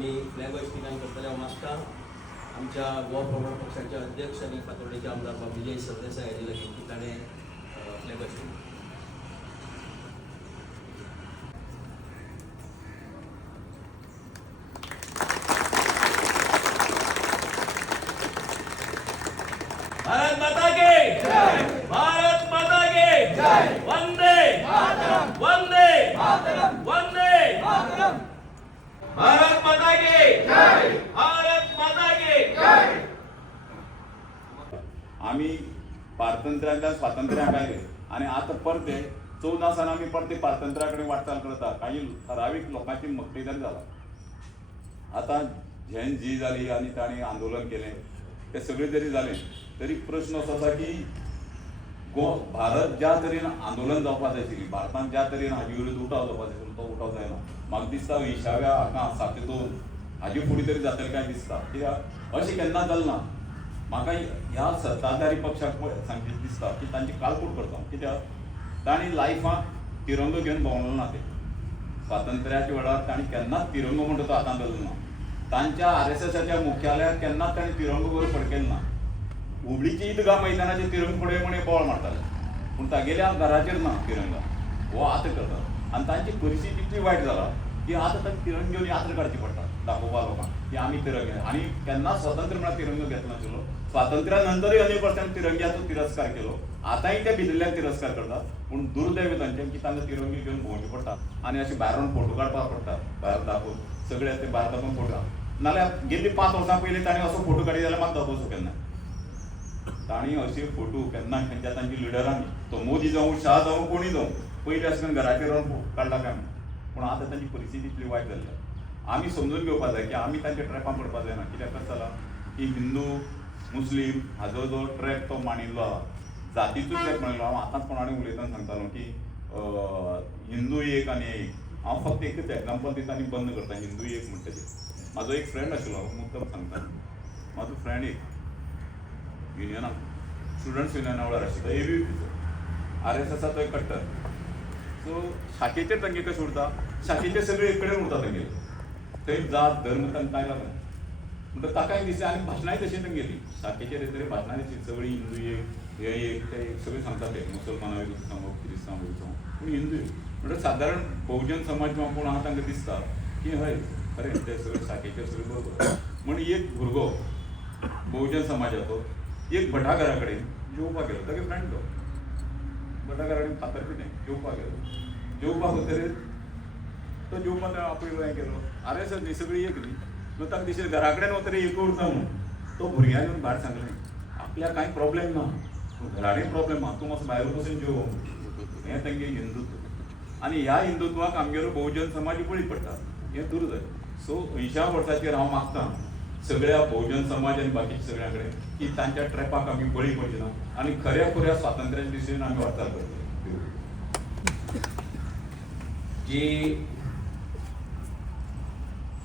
मी flag hosting करतल्या मागता आमच्या गोवा प्रमुख पक्षाचे अध्यक्ष आणि फातोर्डेचे आमदार विजय सरदेसाय यांनी लगेच ठिकाणी फ्लॅग होस्टिंग भारत माता के जय, भारत माता के जय, वंदे मातरम, वंदे मातरम, वंदे मातरम, भारत माता के जय, भारत माता के जय. आम्ही पारतंत्र्याच्या स्वातंत्र्याक आले आणि आता परत 14 साल आम्ही परत पारतंत्र्याकडे वाटचाल करता. काही ठराविक लोकांची मक्तेदारी झाला. आता झेन जी झाली आणि ताणी आंदोलन केले ते सगळे जरी झाले तरी प्रश्न असो आसा की भारत ज्या तरेन आंदोलन जावपाक जाय आशिल्ली, भारतान ज्या तरेन हाजे विरुद्ध उठाव जावपाक जाय आशिल्लो तो उठाव जायना. म्हाका दिसता 20व्या हाका 7/2 हाजे फुडें तरी जातलें काय दिसता. कित्याक अशें केन्ना जालें ना. म्हाका ह्या सत्ताधारी पक्षाक सांगचे दिसता की तांची काळकूट करता. कित्याक तांणी लायफाक तिरंगो घेवन भोंवलो ना. ते स्वातंत्र्याच्या वेळार तांणी केन्नाच तिरंगो म्हणटा तो हातांत धरलो ना. तांच्या RSSच्या मुख्यालयात केन्नाच तांणी तिरंगो वयर फडकेलो ना. हुबळीची ईदगाह मैदानाचेर तिरंग फुडें म्हणे बोवाळ मारताले पूण तागेल्या घराचेर ना तिरंगा. हो आतां करता आनी तांची परिस्थिती इतली वायट जाला की आतां तांकां तिरंग घेवन यात्रा काडची पडटा दाखोवपा लोकांक की आमी तिरंग आनी केन्नाच स्वतंत्र म्हळ्यार तिरंगो घेतलो नाशिल्लो. स्वातंत्र्या नंतरय अनेक वर्सांनी तिरंग्याचो तिरस्कार केलो. आतांय ते भितरल्यान तिरस्कार करतात. पूण दुर्दैव तांचें की तांकां तिरंगी घेवन भोंवची पडटा आनी अशें भायरून फोटो काडपाक पडटा. भायर दाखोवन सगळे ते भायर दाखोवन फोटो नाल्यार गेल्ली 5 वर्सां पयलीं तांणी असो फोटो काडीत जाल्यार म्हाका दाखोवचो केन्ना. तांणी अशे फोटो केन्ना खंयच्या तांची लिडरांनी तो मोदी जावं शाह जावं कोणी जावं पयलीं अशें करून घराचेर रावन काडला काय पूण आतां तांची परिस्थिती इतली वायट जाल्ली. आमी समजून घेवपाक जाय की आमी तांच्या ट्रॅपान पडपाक जायना. कित्याक कशें जाला की हिंदू मुस्लीम हाजो जो ट्रॅक तो मांडिल्लो आहा जातीचो ट्रॅक मांडिल्लो. हांव आतांच कोणाकडेन उलयतना सांगतालो की हिंदू एक आनी एक. हांव फक्त एकच एग्जाम्पल दिता आनी बंद करता. हिंदू एक म्हणटकीर म्हाजो एक फ्रेंड आशिल्लो मुद्दम सांगता. म्हाजो फ्रेंड एक युनियनाक स्टुडंट्स युनियना वेळार आशिल्लो ABVP RSSचा तो एक कट्टर. सो शाखेचेर तांगे कशें उरता शाखेचे सगळे एक कडेन उरता तांगे. थंय जात धर्म तांकां कांय लागना म्हणटा ताकाय दिसलें आनी भाशणांय तशीं तांगेली शाखेचेर तरी भाशणां तशीं सगळीं हिंदू एक हे एक ते सगळें सांगता ते मुसलमाना विरुद्ध सांगप क्रिस्तांव विरुद्ध सांगप पूण हिंदू म्हणटा सादारण बहुजन समाज किंवा कोण आहा तांकां दिसता की हय खरें ते सगळे शाखेचे सगळे बरोबर. म्हण एक भुरगो बहुजन समाजाचो एक भटा घरा कडेन जेवपाक गेलो. तागे फ्रेंड तो भटा घरा कडेन फातर पिठें जेवपाक गेलो. जेवपाक वतकीर तो जेवपाक आपयलो हें केलो. RSS न्ही सगळीं एक न्ही. मग ताका दिसलें घरा कडेन वतकीर एक उरता म्हणून तो भुरग्यां येवन भायर सांगलें आपल्याक कांय प्रॉब्लेम ना घरा कडेन प्रॉब्लेम आहा तूं मातसो भायर बसून जेव. हें तांगे हिंदुत्व आनी ह्या हिंदुत्वाक आमगेलो बहुजन समाज बळी पडटा. हें दुर्दैव. सो 80 वर्सांचेर हांव मागतां सगळ्या बहुजन समाज आनी बाकीच्या सगळ्यां कडेन की तांच्या ट्रॅपाक आमी बळी पडचे ना आनी खऱ्या खुऱ्या स्वातंत्र्याच्या दिशेन आमी वाटचाल करतले. जी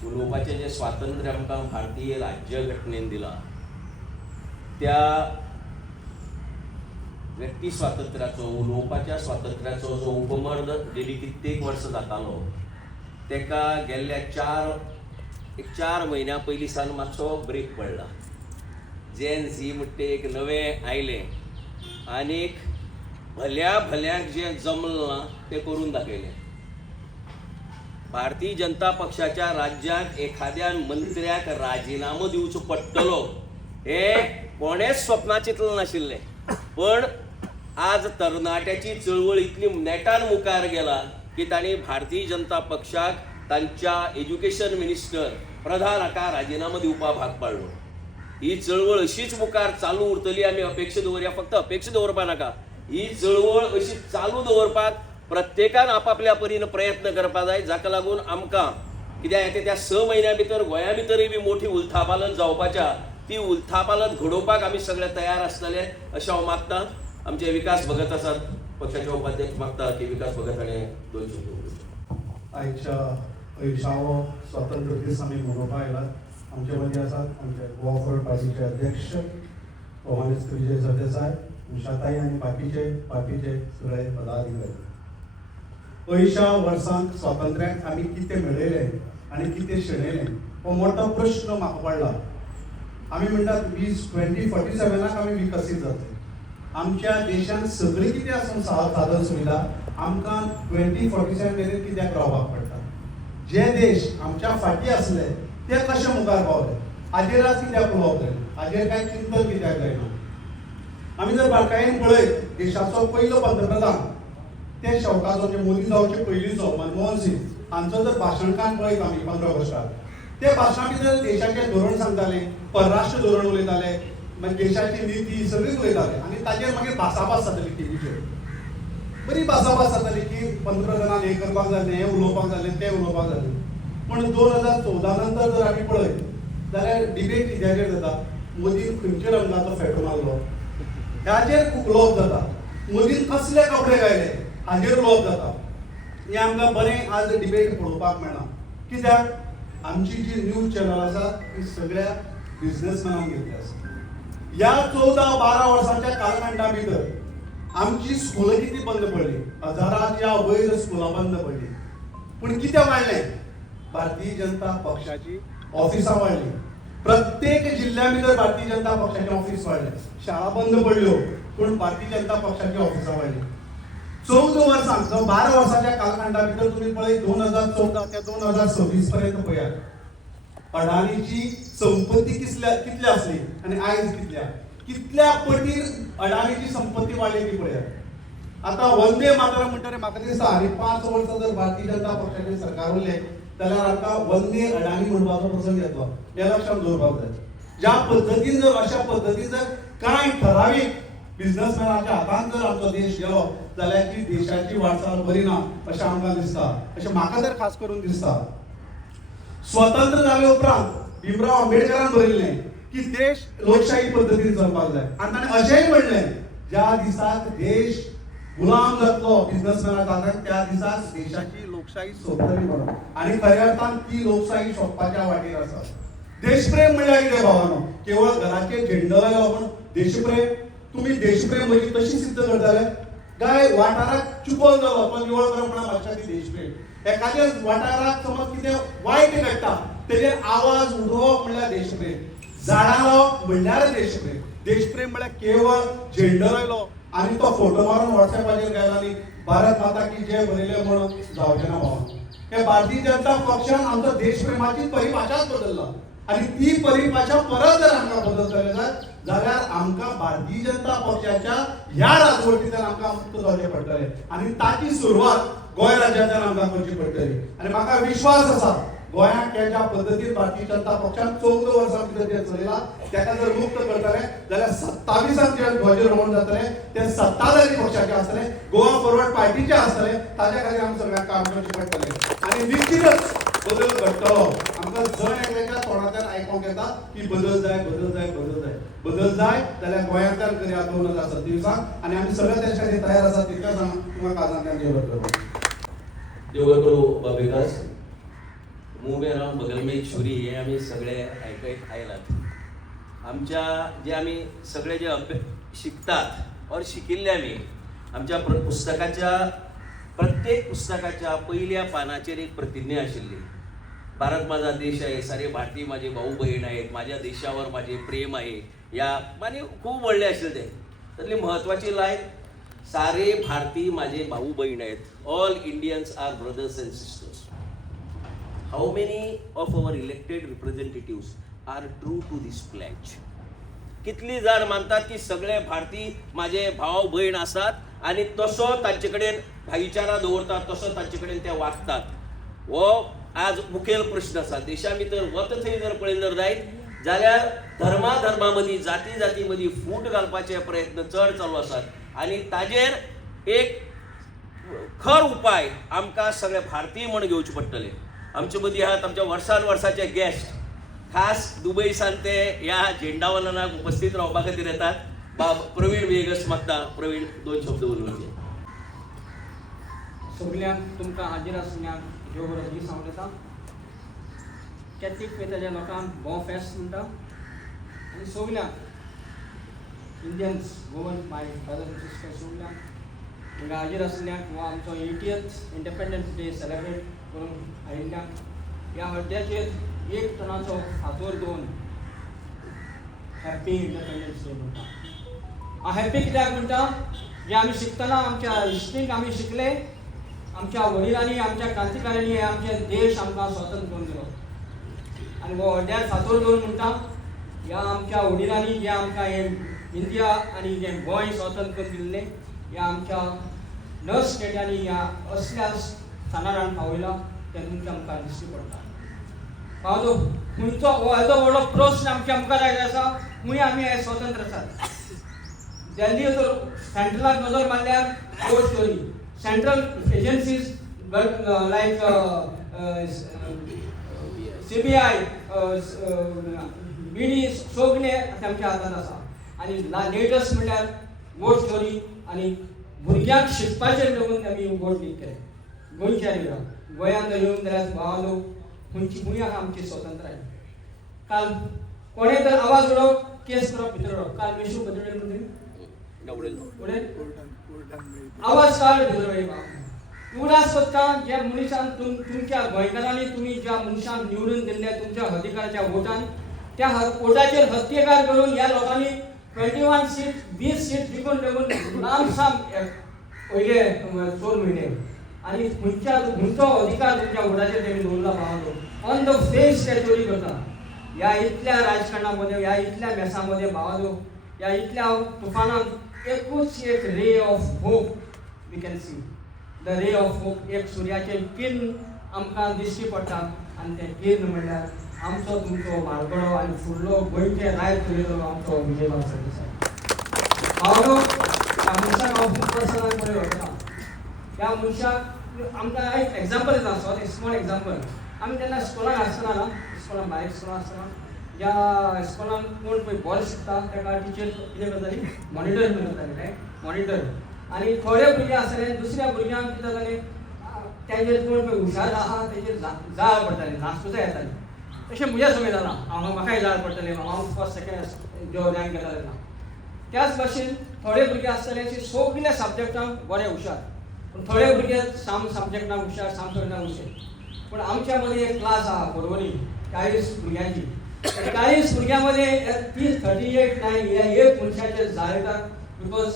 उलोवपाचें जें स्वातंत्र्य आमकां भारतीय राज्यघटनेन दिलां त्या व्यक्ती स्वातंत्र्याचो उलोवपाच्या स्वातंत्र्याचो जो उपमर्द गेली कित्येक वर्सां जातालो तेका गेल्ल्या 4 म्हयन्या पयलीं सावन मातसो ब्रेक पडला. जेन झी म्हणटा एक नवें आयलें आनीक भल्या भल्यांक जें जमलें ना तें करून दाखयलें. भारतीय जनता पक्षाच्या राज्यांत एखाद्या मंत्र्याक राजिनामो दिवचो पडटलो हें कोणेच स्वप्नांत चिंतलें नाशिल्लें. पण आज तरणाट्याची चळवळ इतली नेटान मुखार गेला की तांणी भारतीय जनता पक्षाक तांच्या एज्युकेशन मिनिस्टर प्रधान हाका राजिनामो दिवपाक भाग पाडलो. ही चळवळ अशीच मुखार चालू उरतली आमी अपेक्षा दवरया. फक्त अपेक्षा दवरपा नाका. ही चळवळ अशी चालू दवरपाक प्रत्येकान आपापल्या परीन प्रयत्न करपाक जाय. जाका लागून आमकां कित्याक त्या 6 म्हयन्या भितर गोंया भितरय बी मोठी उलथापालत जावपाच्या ती उलथापालत घडोवपाक आमी सगळे तयार आसतले अशें हांव मागतां. आमचे विकास भगत आसात पक्षाचे उपाध्यक्ष मागता की विकास भगत हाणें 2 शब्द उलयचे. आयच्या 80वो स्वातंत्र्य दीस आमी मनोवपाक आयलात. आमचे मदीं आसात आमचे गोवा फॉरवर्ड पार्टीचे अध्यक्ष विजय सरदेसाय उषाताई आनी पार्टीचे सगळे पदाधिकारी. 80 वर्सांक स्वातंत्र्याक आमी कितें मेळयलें आनी कितें शेणयलें हो मोठो प्रश्न म्हाका पडला. आमी म्हणटात 2047 आमी विकसीत जातले. आमच्या देशांत सगळी कितें आसूं साधन सुविधा आमकां 2047 मेरेन कित्याक रावपाक पडटा. जे देश आमच्या फाटीं आसले ते कशे मुखार पावले, हाजेर आज कित्याक उलोवप जालें, हाजेर कांय चिंतन कित्याक जायना. आमी जर बारकायेन पळयत देशाचो पयलो पंतप्रधान ते शेवटाचो म्हणजे मोदी जावचे पयलींचो मनमोहन सिंग हांचो जर भाशणकार पळयत आमी 15 वर्सां ते भाशणा भितर देशाचें धोरण सांगताले, परराष्ट्र धोरण उलयताले, मागीर देशाची नीती सगळी उलयताले आनी ताजेर मागीर भासाभास जाताली टीव्हीचेर. बरी भासाभास जाताली की पंतप्रधानान हें करपाक जालें, हें उलोवपाक जालें, तें उलोवपाक जालें. पूण 2014 नंतर जर आमी पळयत जाल्यार डिबेट कित्याचेर जाता, मोदीन खंयच्या रंगाचो फेटो मारलो ह्याचेर खूब उलोवप जाता. मोदीन कसले कपडे घायले हाजेर उलोवप जाता. हें आमकां बरें आज डिबेट पळोवपाक मेळना. कित्याक आमची जी न्यूज चॅनल आसा ती सगळ्या बिझनेसमॅनांक घेतली आसा. ह्या 14-12 वर्सांच्या कालखंडा भितर आमची स्कुलां किती बंद पडली, हजाराच्या वयर स्कुलां बंद पडली. पूण कितें वाडलें, भारतीय जनता पक्षाची ऑफिसां वाडली. प्रत्येक जिल्ल्या भितर भारतीय जनता पक्षाचें ऑफिस वाडलें. शाळा बंद पडल्यो पूण भारतीय जनता पक्षाची ऑफिसां वाडली. 14 वर्सां 12 वर्साच्या कालखंडा भितर तुमी पळय 2014 ते 2026 पर्यंत पळयात अडानीची संपत्ती कितली आसली आनी आयज कितल्या पटीन अडानीची संपत्ती वाडली ती पळयात. आता वंदे मातरम म्हणटरे म्हाका दिसता आनी 5 वर्सां जर भारतीय जनता पक्षाचें सरकार उरलें जाल्यार आमकां वंदे अडानी म्हणपाचो प्रसंग येतलो. हें लक्षात दवरपाक जाय. ज्या पद्दतीन जर अशा पद्दतीन जर कांय ठरावीक बिझनेसमॅनाच्या हातांत जर आमचो देश गेलो जाल्यार ती देशाची वाटचाल बरी ना अशें आमकां दिसता, अशें म्हाका तर खास करून दिसता. स्वतंत्र जाले उपरांत भीमराव आंबेडकरान बरयल्लें की देश लोकशाही पद्दतीन चलपाक जाय आनी ताणें अशेंय म्हणलें ज्या दिसाक देश गुलाम जातलो बिझनेसमॅनाच्या हातांत त्या दिसाक देशाची लोकशाही सोंपतली म्हणून. आनी खऱ्या अर्थान ती लोकशाही सोंपपाच्या वाटेर आसा. देशप्रेम म्हणल्यार कितें भावानो, केवळ घराचेर झेंडो लायलो पूण देशप्रेम तुम्ही देशप्रेम म्हणजे तशी सिद्ध करताले काय वाठाराक चुकोल जालो तो निवळ करपणा भाशेची देशप्रेम. एखाद्या वाठाराक समज कितें वायट घडटा तेजेर आवाज उडोवप म्हणल्यार देशप्रेम. झाडां लावप म्हणल्यार देशप्रेम. देशप्रेम म्हणल्यार केवळ झेंडो लायलो आनी तो फोटो मारून व्हॉट्सएपाचेर घायलो आनी भारत माता की जय बरयलें म्हणून जावचें ना भावानो. हे भारतीय जनता पक्षान आमचो देशप्रेमाची परिभाषाच बदलला आनी ती परिभाषा परत जर आमकां बदलतले जाल्यार आमकां भारतीय जनता पक्षाच्या ह्या राजवटींतल्यान आमकां मुक्त जावचें पडटलें आनी ताची सुरवात गोंय राज्यांतल्यान आमकां करची पडटली. आनी म्हाका विश्वास आसा गोंयांत ज्या पद्दतीन भारतीय जनता पक्षान 14 वर्सां भितर जें चलयलां ताका जर मुक्त करतले जाल्यार 27 जे ध्वजारोहण जातलें तें सत्ताधारी पक्षाचें आसतलें, गोवा फॉरवर्ड पार्टीचें आसतलें. ताच्या खातीर आमी सगळ्यांक काम करचें पडटलें आनी निश्चितच बदल घडटलो. आमकां जण एकल्याच्या तोंडांतल्यान आयकूंक येता की बदल जाय बदल जाय बदल जाय बदल जाय जाल्यार गोंयांतल्यान करया 2027 आनी आमी सगळे त्या खातीर तयार आसात. तितकेंच तुमकां काजांतल्यान देव देव करू बाबिकास. मुंह में राम बगल में एक छुरी हे आम्ही सगळे ऐकत आयलात. आमच्या जे आम्ही सगळे जे शिकतात और शिकिल्ले आम्ही आमच्या पुस्तकाच्या प्रत्येक पुस्तकाच्या पहिल्या पानाचेर एक प्रतिज्ञा आशिल्ली. भारत माझा देश आहे, सारे भारतीय माझे भाऊ बहीण आहेत, माझ्या देशावर माझे प्रेम आहे. या म्हणजे खूप व्हडले आशिल्ले ते. त्यातली महत्वाची लाईन सारे भारतीय माझे भाऊ बहीण आहेत. All Indians are brothers and sisters. How many of our elected representatives are true to this pledge? कितली जण मानतात की सगळे भारतीय माझे भाव बहीण असतात आणि तसो तांचे कडेन भाईचारा दवरतात, तसो तांचे कडेन ते वागतात. हो आज मुखेल प्रश्न आसा. देशा भितर वत थंय जर पळयलें जर जायत जाल्यार धर्मा मदीं जाती मदीं फूट घालपाचे प्रयत्न चड चालू आसात आनी ताजेर एक खर उपाय आमकां सगळे भारतीय म्हण घेवचे पडटले. आमचे मदीं आहात आमच्या वर्साचे गेस्ट, खास दुबईसान ते ह्या झेंडावंदनाक उपस्थित रावपा खातीर येतात. प्रवीण वेगस मागता. प्रवीण 2 शब्द उलोवचे. सगळ्यांक तुमकां हाजीर आसल्याक देव बरो दीस हांव दिता. कॅथलीक फेथाच्या लोकांक बॉ फेस्त म्हणटा आनी सगळ्यांक इंडियन्स गोवन माय ब्रदर्स एंड सिस्टर्स सगळ्यांक तुमकां हाजीर आसल्याक हो आमचो 80th इंडिपेंडन्स डे सेलेब्रेट करून आयिल्ल्याक ह्या हड्ड्याचेर 1 टनाचो फातर दोन हॅपी इंडिपेंडन्स डे म्हणटा. हांव हॅपी कित्याक म्हणटा, जे आमी शिकतना आमच्या हिस्ट्रीक आमी शिकले, आमच्या वडिलांनी आमच्या क्रांतिकाऱ्यांनी आमचे देश आमकां स्वतंत्र करून दिलो. आनी हो व्हड्यार फातर दोन म्हणटा, ह्या आमच्या वडिलांनी जे आमकां हे इंडिया आनी जे गोंय स्वतंत्र करून दिल्लें, ह्या आमच्या नर्स स्टेटांनी ह्या असल्या स्थानारान पावयला तें तुमकां आमकां दिश्टी पडटा. पावलो खंयचो व्हडलो व्हडलो प्रश्न आमच्या मुखार आयिल्लो आसा, खंय आमी हे स्वतंत्र आसात. दिल्ली जर सेंट्रलाक नजर मारल्यार कोर्ट स्टोरी, सेंट्रल एजन्सीज लायक CBI, BD सगळे आमच्या हातांत आसा. आनी लेटस्ट म्हणल्यार वोट स्टोरी आनी भुरग्यांक शिकपाचेर लागून आमी वोट केले. गोंयच्या येयला गोंयांत येवन जाल्यार भावालो खंय आहा आमची स्वतंत्राय. काल कोणें तर आवाज उडोवप, केस करप, भितर उडोवप. काल मेशू बदले म्हणून आवाज काड भितर उडयप. उडास कोत्ता ज्या मनशान तुमच्या गोंयकारांनी तुमी ज्या मनशान निवडून दिल्ल्या तुमच्या अधिकाराच्या वोटान, त्या वोटाचेर हत्तेकार करून ह्या लोकांनी 21 सीट 20 सीट जिखून लागून लांब साम पयले 4 म्हयने. आनी खंयचो अधिकार तुमच्या वोटाचेर तेमी दवरला पावलो. ऑन द फेस ते चोरी करता. ह्या इतल्या राजकारणामध्ये, ह्या इतल्या मेसामध्ये भावालो, ह्या इतल्या तुफानात एकूच एक ray of hope we can see. The ray of hope, एक सुर्याचें किरण आमकां दिश्टी पडटा. आनी तें किरण म्हणल्यार आमचो तुमचो म्हालगडो आनी फुडलो गोंयचे रायत चलयलो आमचो विजयभाऊ सरदेसाय. पावलो ह्या मनशाक हांव खूब पर्सनल कडेन वळखता. ह्या मनशाक आमकां एक एग्जाम्पल दिता, सॉरी स्मॉल एग्जाम्पल. आमी तेन्ना स्कुलान आसतना ना, स्कुलान बारीक स्कुलान आसतना ज्या स्कुलान कोण पळय बरें शिकता ताका टिचर कितें करताली, मॉनिटर म्हणून करताली, रायट, मॉनिटर. आनी थोडे भुरगे आसले, दुसऱ्या भुरग्यांक कितें जातालें, तेजेर कोण पळय हुशार आहा तेजेर जाळ पडटाली, नाचूच येताली. तशें म्हज्या सवय जाला, म्हाकाय जाळ पडटलें, हांव फर्स्ट सेकंड जो रँक घेताले तेन्ना. त्याच भाशेन थोडे भुरगे आसतले सगल्या सब्जेक्टांक बरे हुशार, पूण थोडे भुरगे सब्जेक्टांक हुशार, सामकें हुशार. पूण आमच्या मदीं एक क्लास आहा परवरी 40 भुरग्यांची. 40 भुरग्यां मध्ये 38 नाही या एक मनशाचे जाळ येतात, because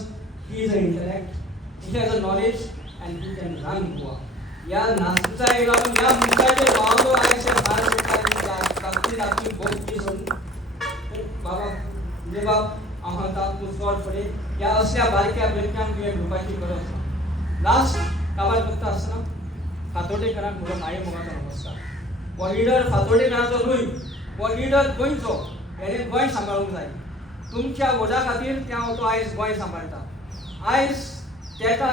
he is a intellect, he has a knowledge and he can run Goa. या नाचूचा लागून या मनशाचे भावलो आयचे भारत ताकदी भोगती सोडून बाबा म्हणजे बाब आम्हाला तू स्पॉट पडे या असल्या बारक्या भुरग्यांक तुवें ग्रुपाची गरज ना. लास्ट काबार करता आसतना फातोर्डेकरांक म्हजो माये मोगाचो नमस्कार. हो लिडर फातोर्डेकरांचो न्हय, हो लिडर गोंयचो, हेणें गोंय सांबाळूंक जाय. तुमच्या वोटा खातीर तो आयज गोंय सांबाळटा. आयज तेका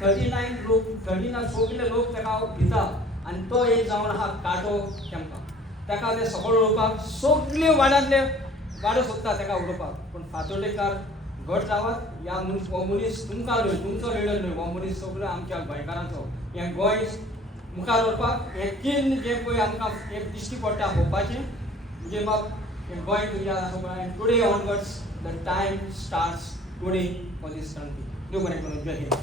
39 लोक, 39 सगळे लोक तेका भिता आनी तो एक जावन आहा काटो तेमकां. तेका ते सकयल उडोवपाक सगळे वाड्यांतले वाडो सोदता तेका उडोवपाक. पूण फातोर्डेकार घट जावात. हो मनीस तुमकां न्हय, तुमचो लिडर न्हय, हो मनीस सगळो आमच्या गोंयकारांचो. हें गोंय मुखार व्हरपाक हें किर्ण जें पळय आमकां एक दिश्टी पडटा होपाचें, म्हणजे बाब हें गोंय तुज्या सगळ्या today onwards the time starts today for this country. देव बरें करूं. जय हिंद.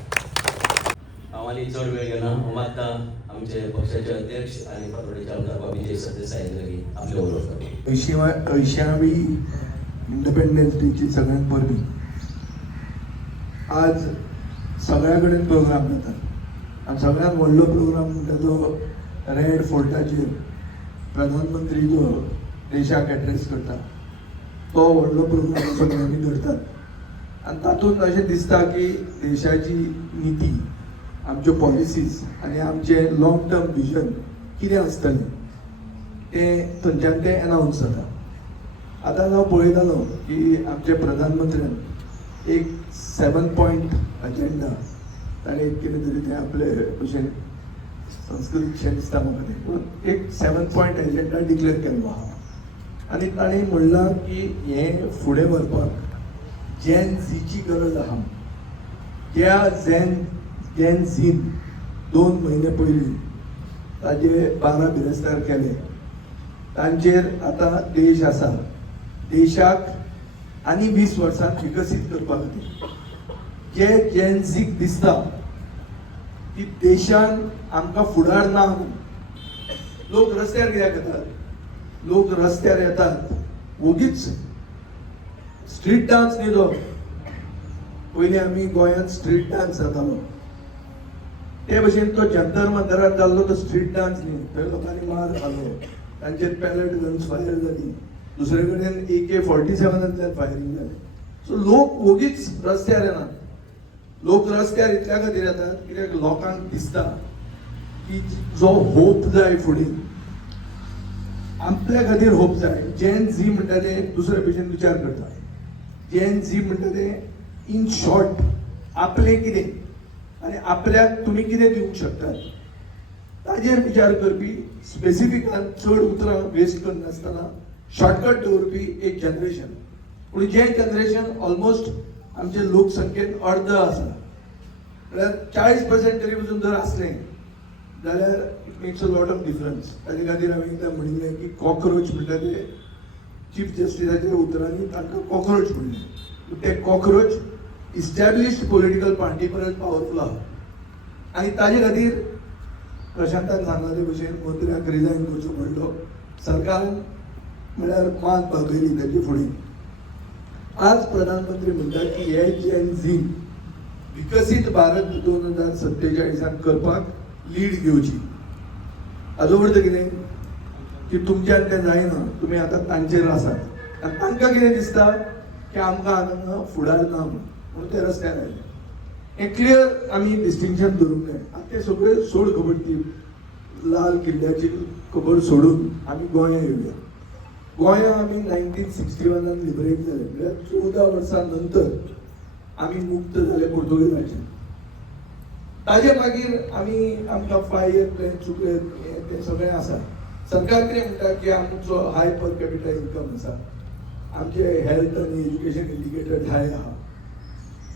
हांव आनी चड वेळ घेना, हांव मागता आमचे पक्षाचे अध्यक्ष आनी फातोर्डेचे आमदार बाबा विजय सरदेसाय यांनी आपले उलोवप करप. 80वी इंडिपेंडन्स डेची सगळ्यांत परबी आज सगळ्या कडेन प्रोग्राम जातात आनी सगळ्यांत व्हडलो प्रोग्राम म्हणटा तो रेड फोर्टाचेर प्रधानमंत्री जो देशाक एड्रेस करता तो व्हडलो प्रोग्राम सगळ्यांनी धरतात. आनी तातूंत अशें दिसता की देशाची नीती, आमच्यो पॉलिसीज आनी आमचें लॉंग टर्म विजन कितें आसतलें तें थंयच्यान तें अनावन्स जाता. आतां हांव पळयतालो की आमच्या प्रधानमंत्र्यान एक 7 पॉयंट अजेंडा, ताणें कितें तरी तें आपले भशेन संस्कृतशें दिसता म्हाका तें, पूण एक 7 पॉयंट एजेंडा डिक्लेअर केल्लो आहा. आनी ताणें म्हणलां की हें फुडें व्हरपाक जेन झीची गरज आहा. त्या जेन झीन 2 म्हयने पयलीं ताजे 12 बिरेस्तार केले. तांचेर आतां देश आसा. देशाक आनी 20 वर्सांत विकसीत करपा खातीर जे जेन झीक दिसता की देशान आमकां फुडार ना, लोक रस्त्यार कित्याक येतात, लोक रस्त्यार येतात उगीच स्ट्रीट डान्स न्ही जो पयलीं आमी गोंयांत स्ट्रीट डान्स जातालो ते भशेन तो जंतर मंतरात जाल्लो तो स्ट्रीट डान्स न्ही थंय लोकांनी मार खालो तांचेर पॅलेट गन्स फायर जाली दुसरे कडेन AK-47 फायरींग जालें सो लोक उगीच रस्त्यार येनात लोक रस्त्यार इतल्या खातीर येतात कित्याक लोकांक दिसता की जो होप जाय फुडें आपल्या खातीर होप जाय जेन झी म्हणटा ते दुसरे भशेन विचार करता जेन झी म्हणटा ते इन शॉर्ट आपलें कितें आनी आपल्याक तुमी कितें दिवंक शकतात ताजेर विचार करपी स्पेसिफिकान चड उतरां वेस्ट करनासतना शॉर्टकट दवरपी एक जनरेशन पूण जें जनरेशन ऑलमोस्ट आमचे लोकसंख्येन अर्द आसा म्हळ्यार 40% तरी पसून जर असलें जाल्यार it makes a lot of difference ताजे खातीर हांवें एकदां म्हणिल्लें की कॉक्रोच म्हणटा ते चीफ जस्टिसाच्या उतरांनी तांकां कॉक्रोच म्हणलें ते कॉक्रोच इस्टॅब्लिश्ड पॉलिटिकल पार्टी परस पावरफूल आहा आनी ताजे खातीर प्रशांतान सांगला ते भशेन मंत्र्याक रिजायन करचो पडलो सरकारान म्हळ्यार मान पागयली ताचे फुडें आज प्रधानमंत्री म्हणटात की हे जेन झी विकसीत भारत 2047 करपाक लीड घेवची हाजो अर्थ कितें की तुमच्यान तें जायना तुमी आतां तांचेर आसात आनी तांकां कितें दिसता की आमकां हांगा फुडार ना म्हणून ते रस्त्यार आयले हें क्लियर आमी डिस्टिंक्शन दवरूंक जाय आतां ते सगळे सोड खबर ती लाल किल्ल्याची खबर सोडून आमी गोंया येवया गोंया आमी 1961 लिबरेट जाले म्हळ्यार 14 वर्सां नंतर आमी मुक्त जाले पोर्तुगेजाच्यान ताजे मागीर आमी आमकां 5 year प्लॅन चुकले ते सगळें आसा सरकार कितें म्हणटा की आमचो हाय पर कॅपिटा इन्कम आसा आमचे हेल्थ आनी एज्युकेशन इंडिकेटर हाय आहा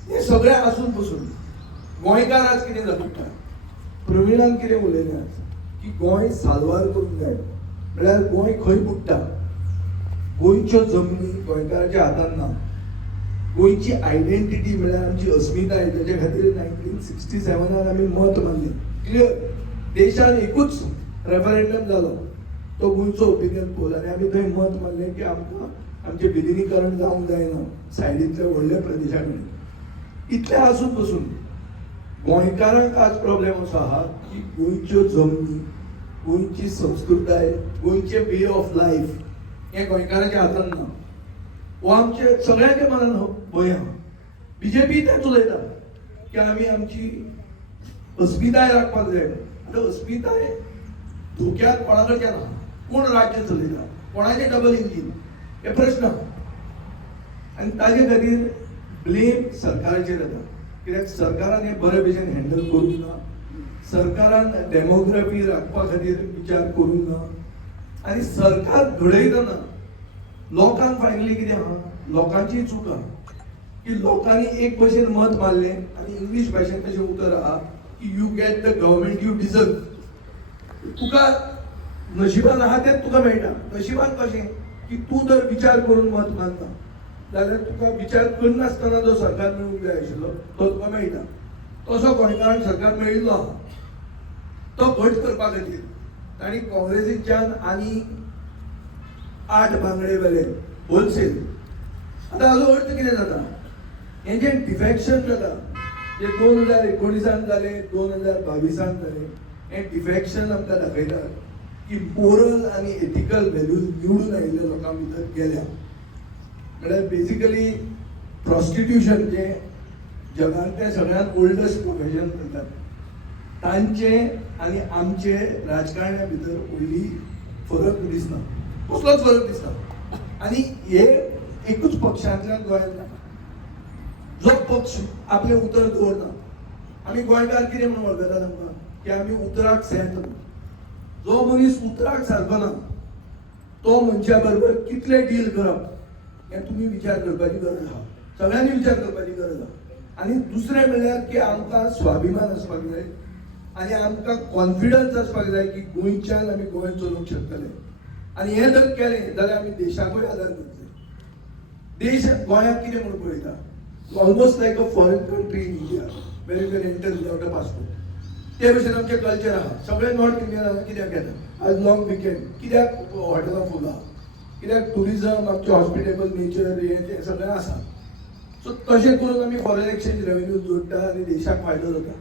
हे सगळें आसून पसून गोंयकार आज कितें जाता प्रविणान कितें उलयलें आज की गोंय साल्वार करूंक जाय म्हळ्यार गोंय खंय बुडटा गोंयच्यो जमनी गोंयकाराच्या हातान ना गोंयची आयडेंटिटी म्हळ्यार आमची अस्मिताय ताच्या खातीर 1967 आमी मत मारलें क्लियर देशान एकूच रेफरंडम जालो तो गोंयचो ओपिनियन पोल आनी आमी थंय मत मारलें की आमकां आमचें विलिनीकरण जावंक जायना सायडींतल्या व्हडल्या प्रदेशा कडेन इतलें आसून पसून गोंयकारांक आज प्रॉब्लेम असो आहा की गोंयच्यो जमनी गोंयची संस्कृताय गोंयचे वे ऑफ लायफ हे गोंयकाराच्या हातान ना वो आमचे सगळ्यांच्या मनान भंय आहा BJP तेच उलयता की आमी आमची अस्मिताय राखपाक जाय आतां अस्मिताय धोक्यात कोणा कडच्यान आहा कोण राज्य चलयता कोणाचें डबल इंजीन हे प्रश्न आनी ताजे खातीर ब्लेम सरकाराचेर येता कित्याक सरकारान हें बरे भशेन हँडल करूंक ना सरकारान डेमोग्राफी राखपा खातीर विचार करूंक ना आनी सरकार घडयतना लोकांक फायनली कितें आहा लोकांची चूक आहा की लोकांनी एक भशेन मत मारलें आनी इंग्लीश भाशेन तशें उतर आहा की you get the government you deserve तुका नशिबान आहा तेंच तुका मेळटा नशिबान कशें की तूं जर विचार करून मत मारता जाल्यार तुका विचार करनासतना जो सरकार मेळूंक जाय आशिल्लो तो तुका मेळटा तसो गोंयकारांक सरकार मेळिल्लो आहा तो घट करपा खातीर तांणी काँग्रेसीच्यान आनी 8 बांगडे वेले होलसेल आतां हाजो अर्थ कितें जाता हें जें डिफॅक्शन जाता जे 2019 जालें 2022 जालें हें डिफॅक्शन आमकां दाखयता की मोरल आनी एथिकल व्हॅल्यूज निवडून आयिल्ल्या लोकां भितर गेल्या म्हळ्यार बेजिकली प्रॉस्टिट्यूशन जें जगांतलें सगळ्यांत ओल्डस्ट प्रोफेशन म्हणटात तांचे आनी आमचे राजकारण्या भितर व्हडली फरक दिसना कसलोच फरक दिसता आनी हे एकूच पक्षांतल्यान गोंयांत जाता जो पक्ष आपलें उतर दवरना आमी गोंयकार कितें म्हणून वळखतात आमकां की आमी उतराक सेंत जो मनीस उतराक सारको ना तो मनशा बरोबर कितले डील करप हें तुमी विचार करपाची गरज आहा सगळ्यांनी विचार करपाची गरज आहा आनी दुसरें म्हणल्यार की आमकां स्वाभिमान आसपाक जाय आनी आमकां कॉन्फिडन्स आसपाक जाय की गोंयच्यान आमी गोंय चलोवंक शकतले आनी हें जर केलें जाल्यार आमी देशाकूय आदार करतले देश गोंयाक कितें म्हणून पळयता almost like a foreign country in India where you can enter without a passport ते भशेन आमचे कल्चर आहा. सगळे नॉर्थ इंडियन कित्याक येता आज लॉंग विकेंड, कित्याक हॉटेलां फूल आहा, कित्याक टुरिजम आमचे हॉस्पिटेबल नेचर हे ते सगळें आसा. सो तशें करून आमी फॉरेन एक्सचेंज रेवेन्यू जोडटा आनी देशाक फायदो जाता.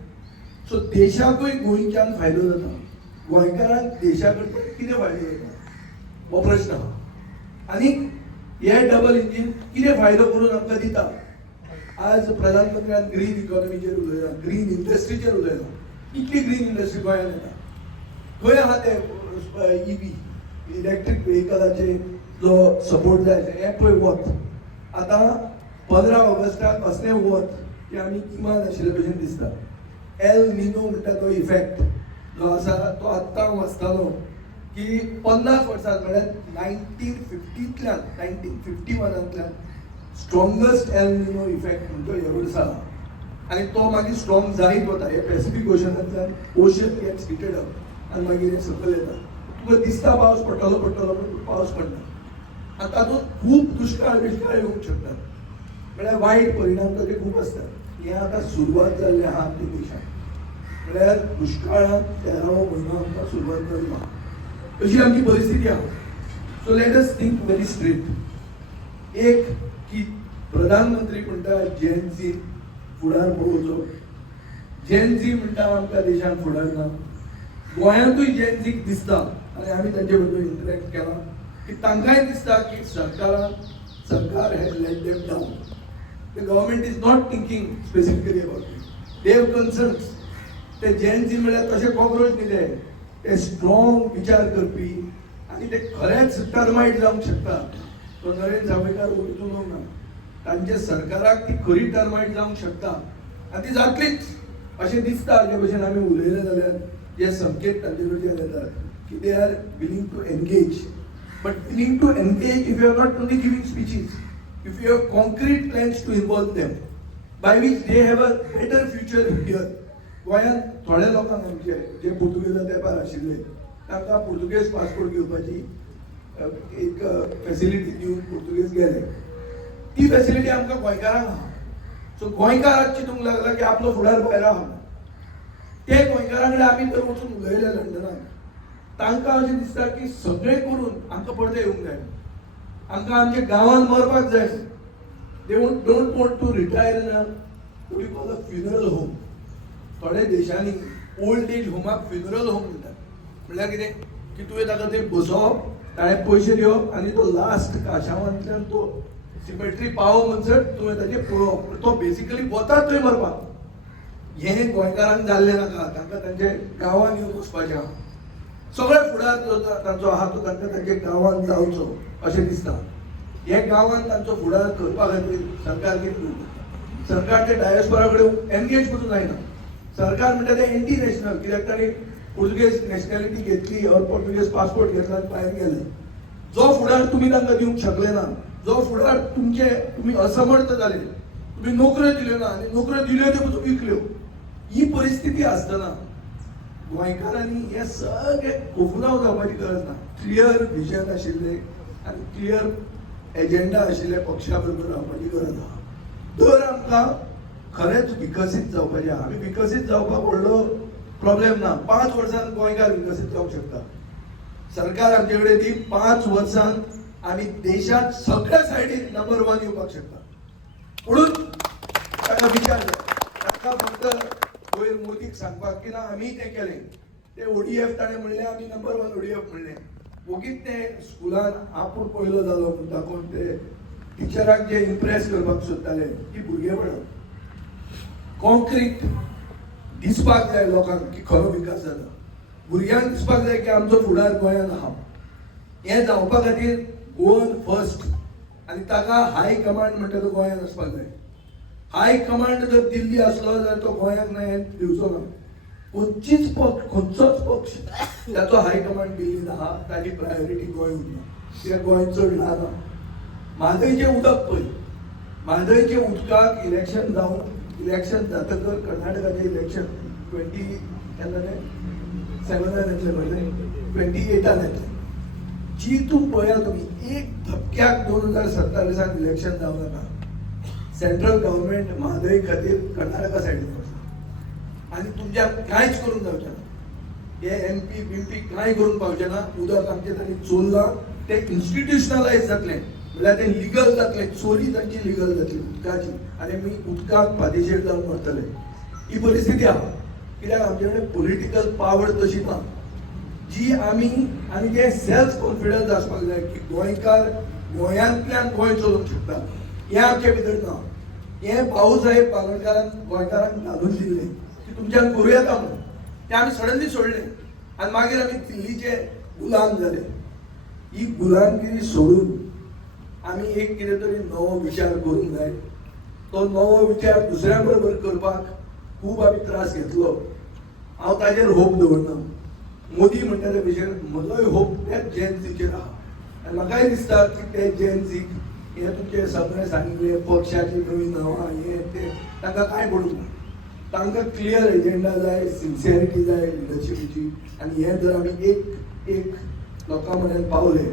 सो देशाकूय गोंयच्यान फायदो जाता, गोंयकारांक देशा कडल्यान कितें फायदो जाता हो प्रश्न आहा. आनी हे डबल इंजीन कितें फायदो करून आमकां दिता. आज प्रधानमंत्र्यान ग्रीन इकॉनॉमीचेर उलयला, ग्रीन इंडस्ट्रीचेर उलयला. कितली ग्रीन इंडस्ट्री गोंयांत येता. खंय आहा ते ईव्ही इलेक्ट्रीक व्हेकलाचे जो सपोर्ट जाय हे पळय वत. आतां 15 ऑगस्टाक कसलें वत की आमी गिमान आशिल्ले भशेन दिसता. एल निनो म्हणटा तो इफेक्ट जो आसा तो आत्तां वाचतालो की 50 वर्सां म्हळ्यार 1950तल्यान 1951तल्यान स्ट्रॉंगस्ट एल निनो इफेक्ट म्हणटा ह्या वर्सा. आनी तो मागीर स्ट्रॉंग जायत वता. हे पॅसिफीक ओशनांतल्यान ओशन गेट्स हिटेड अप आनी मागीर हे सकयल येता. तुका दिसता पावस पडटलो पण पावस पडना. आनी तातूंत खूब दुश्काळ बिश्काळ येवंक शकतात. म्हळ्यार वायट परिणाम ताचे खूब आसतात. हे आतां सुरवात जाल्लें आहा आमच्या देशांत. म्हळ्यार दुश्काळांत 13वो म्हयनो आमकां सुरवात जाल्लो आहा. अशी आमची परिस्थिती आहा. So let us think very straight. एक की प्रधानमंत्री म्हणटा जेन झी फुडार पळोवचो. जेन झी म्हणटा आमकां देशांत फुडार ना. गोंयांतूय जेन झीक दिसता आनी आमी तांचे बरोबर इंटरेक्ट केलां की तांकांय दिसता की सरकार has let them down. The government is not thinking specifically about it. They have concerns. ते जेन झी म्हळ्यार तशे कॉक्रोच न्ही ते स्ट्रॉंग विचार करपी आनी ते खरेंच टर्मायट जावंक शकता. तो नरेंद्र सावयकार उलूंक ना. तांच्या सरकाराक ती खरी टर्मायट जावंक शकता आनी ती जातलीच अशें दिसता. जे भशेन आमी उलयले जाल्यार जे संकेत तांचे कडच्यान येतात की they are willing to engage. But willing to engage if you are not only giving speeches, if you have concrete plans to involve them by which they have a better future here. गोंयांत थोड्या लोकांक आमचे जे पुर्तुगेजा तेंपार आशिल्ले तांकां Portuguese passport घेवपाची एक फॅसिलिटी दिवन पुर्तुगेज गेले. ती फॅसिलिटी आमकां गोंयकारांक आहा. सो गोंयकार चिंतूंक लागला की आपलो फुडार भायर आहा. ते गोंयकारां कडेन आमी तर वचून उलयले लंडनाक. तांकां अशें दिसता की सगळें करून आमकां परते येवंक जाय. आमकां आमच्या गांवांत मरपाक जाय. They don't want to retire in what you call a funeral home. थोड्या देशांनी ओल्ड एज होमाक फ्युनरल होम म्हणटात. म्हणल्यार कितें की तुवें ताका थंय बसोवप, ताणें पयशे दिवप आनी तो लास्ट काशावांतल्यान तो सिमेट्री पावो म्हणसर तुवें ताचें पळोवप. तो बेसिकली वतात थंय मरपाक. हें गोंयकारांक जाल्लें नाका. तांकां तांचे गांवांत येवन वचपाचें आहा. सगळे फुडार जो तांचो आहा तो तांकां तांच्या गांवांत जावचो अशें दिसता. हे गांवांत तांचो फुडार करपा खातीर सरकार कितें करता. सरकार ते डायस्पोरा कडेन एनगेज करूंक जायना. सरकार म्हणटा ते एंटी नॅशनल. कित्याक तांणी पुर्तुगेज नॅशनॅलिटी घेतली और पुर्तुगेज पासपोर्ट घेतला आनी भायर गेले. जो फुडार तुमी तांकां दिवंक शकले ना, जो फुडार तुमी असमर्थ जाले, तुमी नोकऱ्यो दिल्यो ना आनी नोकऱ्यो दिल्यो त्यो पसून विकल्यो. ही परिस्थिती आसतना गोंयकारांनी हे सगळे कोफुलाव जावपाची गरज ना. क्लियर विजन आशिल्ले आनी क्लियर एजेंडा आशिल्ल्या पक्षा बरोबर रावपाची गरज आहा. तर आमकां खरेंच विकसीत जावपाचें आहा. आमी विकसीत जावपाक व्हडलो प्रॉब्लेम ना. 5 वर्सांत गोंयकार विकसीत जावंक शकता. सरकार आमचे कडेन ती 5 वर्सांत आमी देशांत सगळ्या सायडीन नंबर 1 येवपाक शकता. म्हणून ताका विचार जाय. ताका फक्त वयर मोदीक सांगपाक की ना आमी तें केलें. ते ODF ताणें म्हणलें आमी नंबर 1 ODF म्हणलें. ओगीच ते स्कुलान आपूण पयलो जालो म्हूण दाखोवन ते टिचराक जे इम्प्रेस करपाक सोदताले ती भुरगेपणां. कॉन्क्रीट दिसपाक जाय लोकांक की खरो विकास जाला. भुरग्यांक दिसपाक जाय की आमचो फुडार गोंयांत आहा. हें जावपा खातीर गोवन फर्स्ट आनी ताका हाय कमांड म्हणटा तो गोंयांत आसपाक जाय. हाय कमांड जर दिल्ली आसलो जाल्यार तो गोंयांत ना हें दिवचो ना. खंयचोच पक्ष त्याचो हाय कमांड दिल्लीन आहा. ताची प्रायोरिटी गोंय उरना. कित्याक गोंय चड ल्हान आहा. म्हादयचें उदक पळय. म्हादयच्या उदकाक इलेक्शन जावन इलेक्शन जातकर कर्नाटकाचें इलेक्शन 27 येतलें म्हणलें 28 येतलें. चिंतून पळया तुमी एक धपक्याक 2027 इलेक्शन जावं नाका. सेंट्रल गव्हर्मेंट म्हादय खातीर कर्नाटका सायडीन वचना आनी तुमच्या कांयच करूंक जावचें ना हे MP बिमपी कांय करूंक पावचें ना उदक आमचें तांणी चोरलां तें इन्स्टिट्युशनलायज जातलें म्हळ्यार तें लिगल जातलें चोरी तांची लिगल जातली उदकाची आनी आमी उदकाक फादेशीर जावन व्हरतले ही परिस्थिती आहा कित्याक आमचे कडेन पॉलिटिकल पावर तशी ना जी आमी आनी ते सेल्फ कॉन्फिडन्स आसपाक जाय की गोंयकार गोंयांतल्यान गोंय चलोवंक शकता हें आमचे भितर ना हें भाऊ साहेब पालनकारान गोंयकारांक घालून दिल्लें की तुमच्यान करूं येता म्हणून तें आमी सडनली सोडलें आनी मागीर आमी दिल्लीचे गुलाम जाले ही गुलामगिरी सोडून आमी एक कितें तरी नवो विचार करूंक जाय तो नवो विचार दुसऱ्या बरोबर करपाक खूब आमी त्रास घेतलो हांव ताजेर होप दवरना मोदी म्हणटा ते भशेन म्हजोय होप त्याच जेन्सीचेर आहा आनी म्हाकाय दिसता की ते जेन्सीक हे तुमचे सगळे सांगिल्ले पक्षाची नवीन नांवां हे ते तांकां कांय पडूंक ना तांकां क्लियर एजेंडा जाय सिन्सियरिटी जाय लिडरशिपीची आनी हे जर आमी एक लोकां मेरेन पावले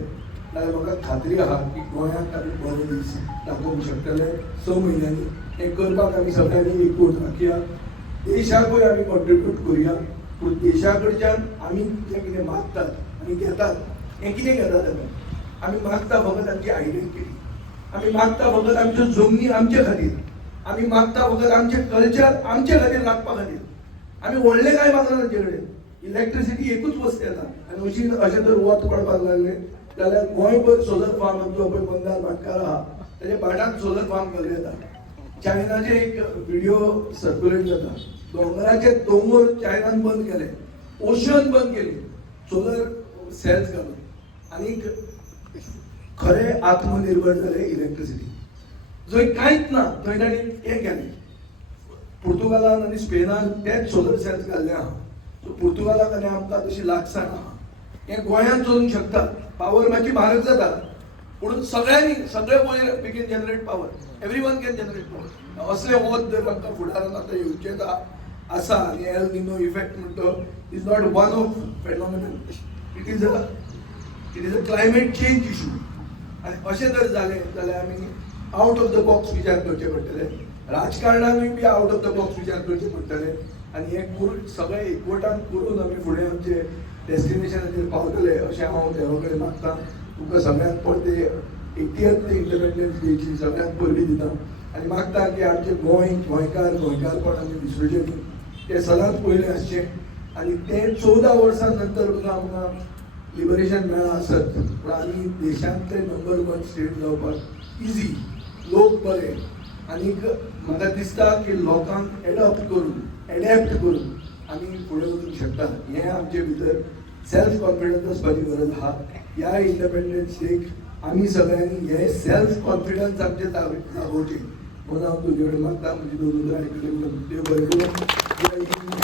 जाल्यार म्हाका खात्री आहा की गोंयांक आमी बरे दीस दाखोवंक शकतले 6 म्हयन्यांनी हें करपाक आमी सगळ्यांनी एकूट राखया देशाकूय आमी कॉन्ट्रिब्यूट करुया पूण देशा कडच्यान आमी जें कितें मागतात आनी घेतात हें कितें घेतात आमी मागता फकत आमची आयडेंटिटी आमी मागता फकत आमच्यो जमनी आमचे खातीर आमी मागता फकत आमचे कल्चर आमचे खातीर राखपा खातीर आमी व्हडलें कांय मागना तांचे कडेन इलेक्ट्रिसिटी एकूच वस्त येता आनी अशें जर वत पडपाक लागलें जाल्यार गोंयभर सोलर फार्म आमचो पळय बंगाल भाटकार आहा तेजे भाटांत सोलर फार्म घालूं येता चायनाचे एक व्हिडिओ सर्क्युलेट जाता दोंगराचे दोंगर चायनान बंद केले ओशन बंद केली सोलर सेल्स घालून आनीक खरे आत्मनिर्भर जाले इलेक्ट्रिसिटी जंय कांयच ना थंय तांणी हें केलें पुर्तुगालान आनी स्पेनान तेच सोलर सेल्स घाल्ले आहा सो पुर्तुगालाक आनी आमकां तशी लागसाण आहा हें गोंयांत चलूंक शकता पावर मातशी म्हारग जाता पूण सगळ्यांनी सगळे Goa we can generate power everyone can generate power असले वत जर आमकां फुडारान आतां येवचेच आसा आनी एल निनो इफेक्ट म्हणटा is not one of phenomenon it is a climate change issue आनी अशें जर जालें जाल्यार आमी आउट ऑफ द बॉक्स विचार करचे पडटले राजकारणानूय be out of the box विचार करचे पडटले आनी हें करून सगळे एकवटान करून आमी फुडें आमचे डेस्टिनेशनाचेर पावतले अशें हांव देवा कडेन मागतां तुमकां सगळ्यांत परते 80th इंडिपेंडन्स डेची सगळ्यांत पयलीं दिता आनी मागता की आमचे गोंयकारपण आमी विसरचे न्ही तें सदांच पयलें आसचें आनी तें 14 वर्सां नंतर सुद्दां आमकां लिबरेशन मेळ्ळां आसत पूण आमी देशांतले नंबर 1 स्टेट जावपाक इजी लोक बरे आनीक म्हाका दिसता की लोकांक एडॅप्ट करून आमी फुडें वचूंक शकता हें आमचे भितर सेल्फ कॉन्फिडन्स आसपाची गरज आहा ह्या इंडिपेंडन्स डेक आमी सगळ्यांनी हे सेल्फ कॉन्फिडन्स आमचे दाखोवचें म्हणून हांव तुजे कडेन मागता म्हजी 2 उतरां आयकली देव बरें करूं.